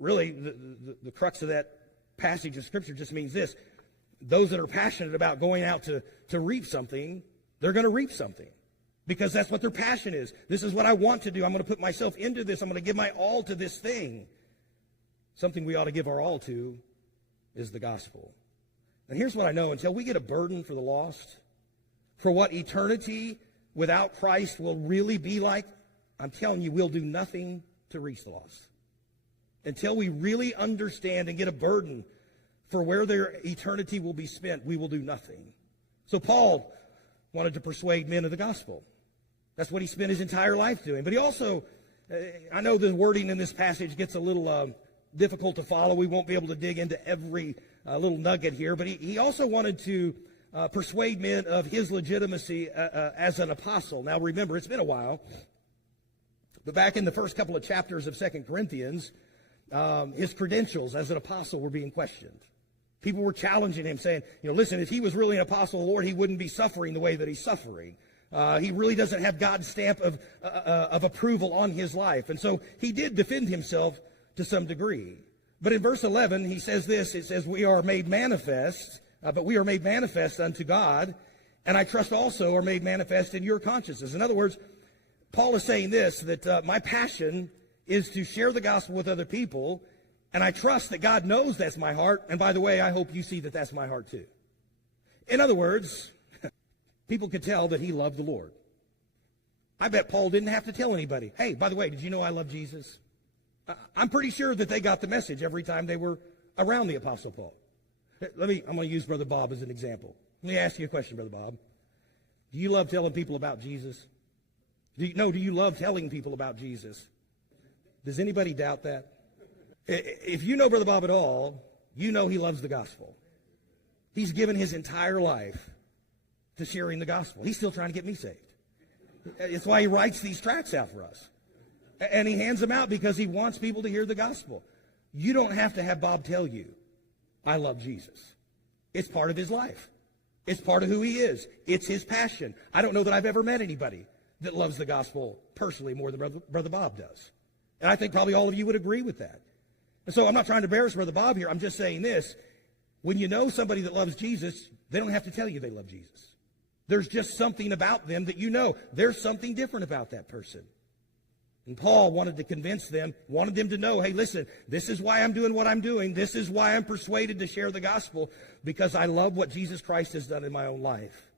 really, the crux of that passage of Scripture just means this. Those that are passionate about going out to reap something, they're going to reap something. Because that's what their passion is. This is what I want to do. I'm going to put myself into this. I'm going to give my all to this thing. Something we ought to give our all to is the gospel. And here's what I know. Until we get a burden for the lost, for what eternity without Christ will really be like, I'm telling you, we'll do nothing to reach the lost. Until we really understand and get a burden for where their eternity will be spent, we will do nothing. So Paul wanted to persuade men of the gospel. That's what he spent his entire life doing. But he also, I know the wording in this passage gets a little difficult to follow. We won't be able to dig into every little nugget here. But he also wanted to persuade men of his legitimacy as an apostle. Now remember, it's been a while. But back in the first couple of chapters of 2 Corinthians, his credentials as an apostle were being questioned. People were challenging him, saying, listen, if he was really an apostle of the Lord, he wouldn't be suffering the way that he's suffering. He really doesn't have God's stamp of approval on his life. And so he did defend himself to some degree. But in verse 11, he says this. It says, we are made manifest, but we are made manifest unto God, and I trust also are made manifest in your consciences. In other words, Paul is saying this, that my passion is to share the gospel with other people, and I trust that God knows that's my heart. And by the way, I hope you see that that's my heart too. In other words, people could tell that he loved the Lord. I bet Paul didn't have to tell anybody, hey, by the way, did you know I love Jesus? I'm pretty sure that they got the message every time they were around the Apostle Paul. I'm going to use Brother Bob as an example. Let me ask you a question, Brother Bob. Do you love telling people about Jesus? Do you love telling people about Jesus? Does anybody doubt that? If you know Brother Bob at all, you know he loves the gospel. He's given his entire life to sharing the gospel. He's still trying to get me saved. It's why he writes these tracts out for us. And he hands them out because he wants people to hear the gospel. You don't have to have Bob tell you, I love Jesus. It's part of his life. It's part of who he is. It's his passion. I don't know that I've ever met anybody that loves the gospel personally more than Brother Bob does. And I think probably all of you would agree with that. And so I'm not trying to embarrass Brother Bob here. I'm just saying this. When you know somebody that loves Jesus, they don't have to tell you they love Jesus. There's just something about them that you know. There's something different about that person. And Paul wanted to convince them, wanted them to know, hey, listen, this is why I'm doing what I'm doing. This is why I'm persuaded to share the gospel, because I love what Jesus Christ has done in my own life.